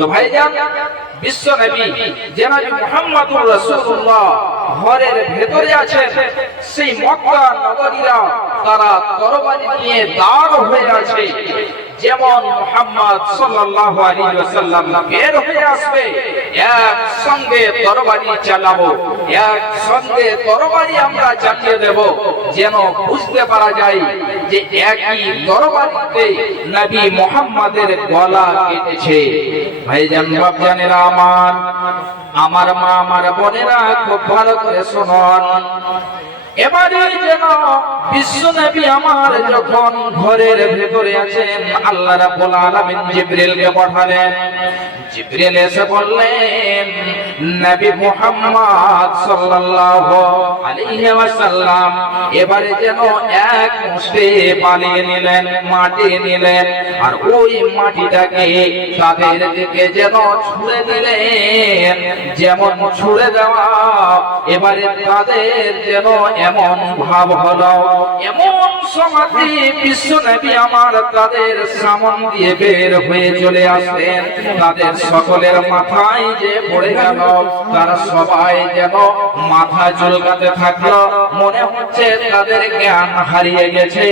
তো ভাইজান বিশ্ব নবী রাসূলুল্লাহ ঘরের ভেতরে আছেন। সেই মক্কা নগরীরা তারা তরবারি নিয়ে দাঁড় হয়ে আছে। যেমন মুহাম্মদ সাল্লাল্লাহু আলাইহি ওয়াসাল্লাম বের হয়ে আসবে, এক সঙ্গে তরবারি চালাবো, এক সঙ্গে তরবারি আমরা চালিয়ে দেব, যেন বুঝতে পারা যায় যে একই তরবারিতে নবী মুহাম্মাদের গলা কেটেছে। ভাইজান, বাপজানেরা আমার আমার মা, আমার বোনেরা, খুব ভালো করে শুনুন। এবারে যেন বিশ্ব আমার ঘরের ভেতরে আছেন, আল্লাহ রাব্বুল পাঠালেন। জিবরিল এসে বললেন, নবী মুহাম্মদ সাল্লাল্লাহু আলাইহি এবারে যেন এক মুষ্টি পালিয়ে নিলেন, মাটি নিলেন, আর ওই মাটিটাকে তাদের দিকে যেন ছুঁড়ে দিলেন। যেমন ছুঁড়ে দেওয়া, এবারে তাদের যেন এমন ভাব হলো এমন সমাধি বিশ্ব নবী আমার তাদের সামন দিয়ে বের হয়ে চলে আসলেন। তাদের সকলের মাথায় যে পড়ে গেল, তারা সবাই যেন মাথা চুলকাতে থাকল। মনে হচ্ছে তাদের জ্ঞান হারিয়ে গেছে।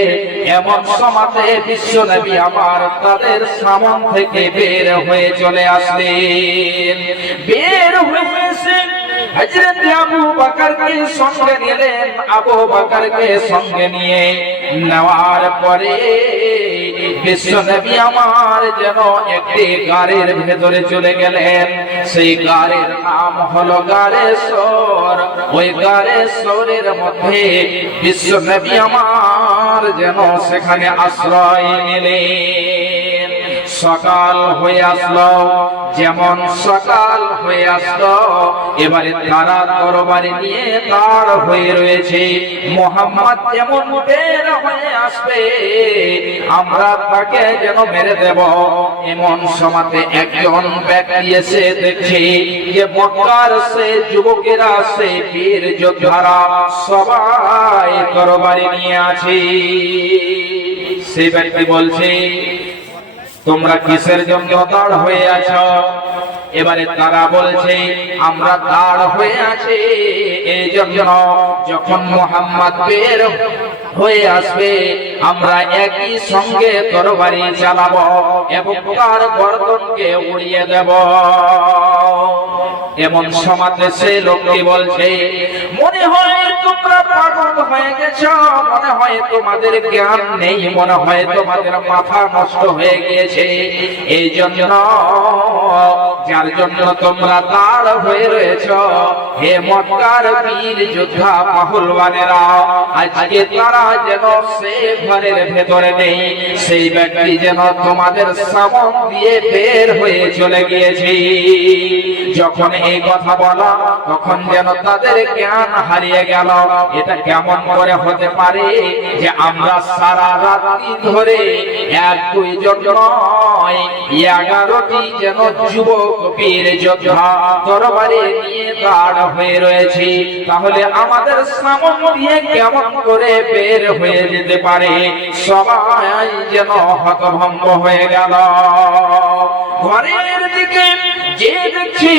এমন সমাতে বিশ্ব নবী আমার তাদের সামন থেকে বের হয়ে চলে আসলেন। বের হয়ে এসে নিয়ে নেওয়ার পরে আমার যেন একটি গাড়ির ভেতরে চলে গেলেন। সেই গাড়ির নাম হলো গাড়েশ্বর। ওই গাড়েশ্বরের মধ্যে বিশ্ব নবী আমার যেন সেখানে আশ্রয় নিলেন। সকাল হয়ে আসলো। যেমন সকাল হয়ে আসলো, এবারে তারা তরবারি নিয়ে তার হয়ে রয়েছে। মোহাম্মদ যেমন বের হয়ে আসবে, আমরা তাকে যেন মেরে দেব। এমন সমাতে একজন ব্যক্তি এসে দেখছে যে মক্কার সে যুবকেরা, সে বীর যোদ্ধারা সবাই তরবারি নিয়ে আছে। সেই ব্যক্তি বলছে তোমরা কিসের জন্য দাঁড় হয়ে আছো? এবারে তারা বলছে, আমরা দাঁড় হয়ে আছি। এই জন্য যখন মোহাম্মদ বের হয়ে আসবে। আমরা একই সঙ্গে তরবারি চালাবো এবং তার গর্দনকে উড়িয়ে দেব। এমন সমাজে সে লোকটি বলছে, মনে হয় তোমরা পাগল হয়ে গেছো, মনে হয় তোমাদের জ্ঞান নেই, মনে হয় তোমাদের মাথা নষ্ট হয়ে গিয়েছে। এই জন্য যার জন্য তোমরা দাঁড় হয়ে রয়েছ। হে মক্কার বীর যোদ্ধা পাহুলওয়ানেরা, আজকে তারা যেন সে ঘরের ভেতরে নেই, সেই ব্যক্তি যেন তোমাদের সামন দিয়ে বের হয়ে চলে গিয়েছে। যখন এই কথা বলা, তখন যেন তাদের জ্ঞান হারিয়ে গেল। এটা কেমন করে হতে পারে যে আমরা সারা রাত্রি ধরে এক দুই জন নয়, এগারোটি যেন যুবক বীর যোদ্ধা তরবারি নিয়ে দাঁড় হয়ে রয়েছে। তাহলে আমাদের সামন দিয়ে কেমন করে বের হয়ে যেতে পারে? সবাই যেন হতভম্ব হয়ে গেল। ঘরের দিকে যে দেখছি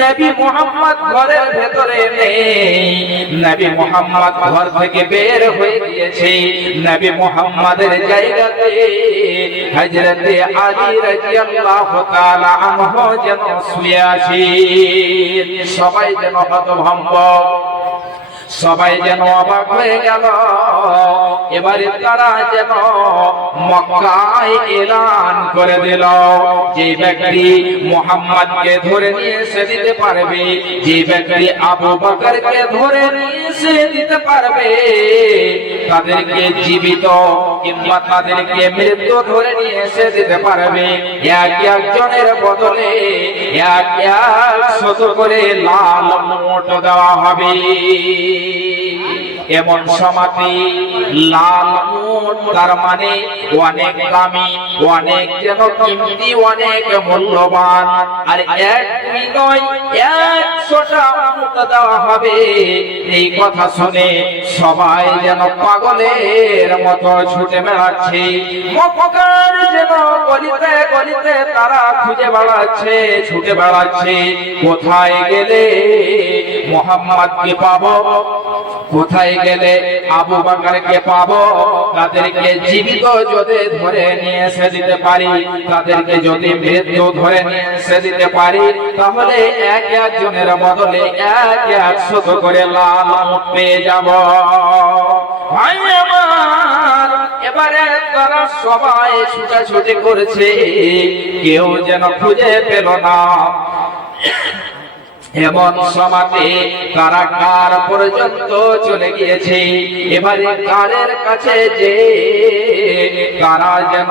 নবী মোহাম্মদ ঘরের ভেতরে নেই। নবী মোহাম্মদ ঘর থেকে বের হয়ে গিয়েছে। নবী মোহাম্মদের জায়গাতে হযরতে আলী রাদিয়াল্লাহু তাআলা আনহু যেন শুয়ে আছেন সবাই যেন হতভম্ব। সবাই যেন অবাক হয়ে গেল। এবারে তারা যেন মক্কায় এলান করে দিল। যে ব্যক্তি মোহাম্মদকে ধরে নিয়ে এসে দিতে পারবে, যে ব্যক্তি আবু বকরকে ধরে নিয়ে এসে দিতে পারবে, তাদেরকে জীবিত কিংবা তাদেরকে মৃত্যু ধরে নিয়ে এসে দিতে পারবে। এক একজনের বদলে এক এক শত করে লাল মোট দেওয়া হবে। এমন সমাধি লাল তার মানে অনেক দামি, অনেক যেন কিমতি, অনেক মূল্যবান। আর এক দুই নয়, একশোটা দেওয়া হবে। এই কথা শুনে সবাই যেন পাগলের মতো ছুটে বেড়াচ্ছে। মক্কার যেন গলিতে গলিতে তারা খুঁজে বেড়াচ্ছে, ছুটে বেড়াচ্ছে। কোথায় গেলে মোহাম্মদকে পাবো? কোথায় গেলে আবু বাকারকে পাবো? তাদেরকে জীবিত যদি ধরে নিয়ে এসে দিতে পারি, তাদেরকে যদি মৃত্যু ধরে নিয়ে এসে দিতে পারি, তাহলে এক একজনের বদলে এক একশত করে লাল পেয়ে যাব। ভাই আমার, এবারে তারা সবাই ছুটাছুটি করেছে, কেউ যেন খুঁজে পেল না। এমন সমাতে কারা কার পর্যন্ত চলে গিয়েছে। এবারে কারের কাছে যে তারা যেন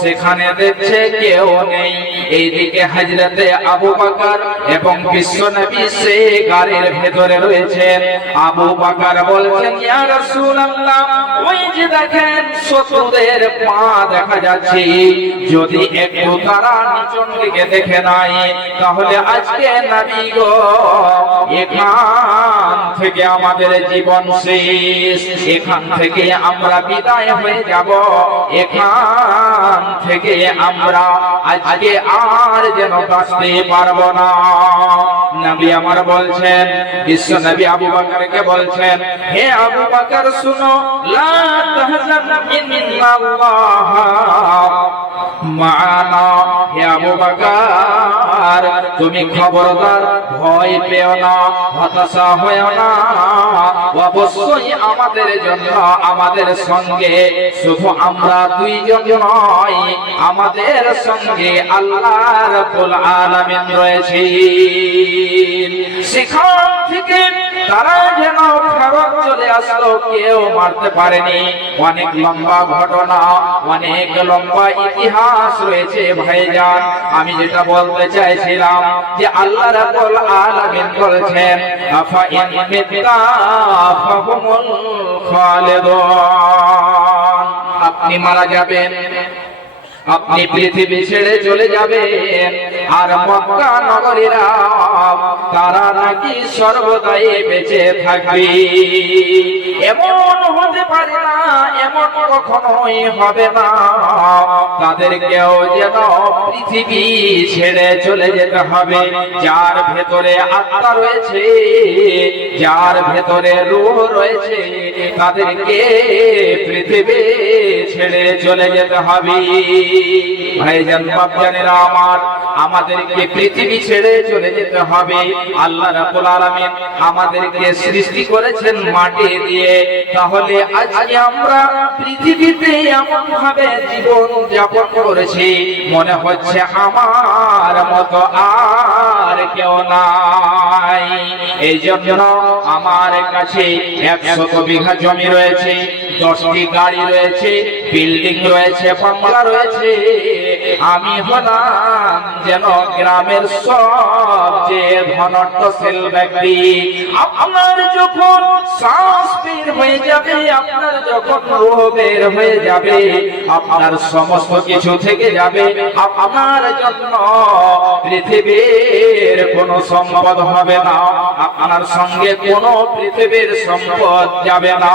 সেখানে দেখছে কেউ নেই। এইদিকে হাজরতে আবু বাকার এবং বিশ্ব নবী সে গাড়ির ভেতরে রয়েছেন। আবু বাকার বলছেন ওই যে দেখেন শত্রুদের পা দেখা যাচ্ছে। যদি একটু তারা নিচন দিকে দেখে নাই তাহলে আজকে নবী গো, এখান থেকে আমাদের জীবন শেষ। এখান থেকে আমরা বিদায় হয়ে যাব। এখান থেকে আমরা আজকে আর যেন বাঁচতে পারব না। নবী আমার বলছেন, বিশ্ব নবী আবু বকরকে বলছেন, হে আবু বকর, শুনো মানা, হে আবু বকর তুমি খবরদার, ভয় পেও না, হতাশা হয়েও না। অবশ্যই আমাদের জন্য, আমাদের সঙ্গে, শুধু আমরা দুইজন নয়, আমাদের সঙ্গে আল্লাহ রাব্বুল আলামিন রয়েছে থেকে তারা যেন ফেরত চলে আসলো, কেউ মারতে পারেনি। অনেক লম্বা ঘটনা, অনেক লম্বা ইতিহাস রয়েছে ভাইজান। আমি যেটা বলতে চাইছিলাম যে আল্লাহ রাব্বুল আলামিন বলেছেন আফা ইন মিত্তা ফাহুমুল খালিদুন। আপনি মারা যাবেন, আপনি পৃথিবী ছেড়ে চলে যাবেন, আর মক্কা নগরীরা নাকি সর্বদাই বেঁচে থাকবি। এমন হতে পারে না, এমন কখনোই হবে না। তাদেরকেও যেন পৃথিবী ছেড়ে চলে যেতে হবে। যার ভেতরে আত্মা রয়েছে, যার ভেতরে রূহ রয়েছে, তাদেরকে পৃথিবী ছেড়ে চলে যেতে হবে। ভাইজান, বাপজানেরা আমার আমাদেরকে পৃথিবী ছেড়ে চলে যেতে হবে। আল্লাহ রাব্বুল আলামিন আমাদেরকে সৃষ্টি করেছেন মাটি দিয়ে। তাহলে আজকে আমরা পৃথিবীতে এমন ভাবে জীবন যাপন করেছি, মনে হচ্ছে আমার মতো আর কেউ নাই। এই জন্য আমার কাছে একশত বিঘা জমি রয়েছে, দশটি গাড়ি রয়েছে, বিল্ডিং রয়েছে, বাংলা রয়েছে। আমি হলাম যেন গ্রামের সবচেয়ে ধনট্টশীল ব্যক্তি, আপনার যখন শ্বাস বের হয়ে যাবে, আপনার যখন রোহ বের হয়ে যাবে, আপনার সমস্ত কিছু থেকে যাবে আপনার জন্য পৃথিবীর কোনো সম্পদ হবে না, আপনার সঙ্গে কোনো পৃথিবীর সম্পদ যাবে না।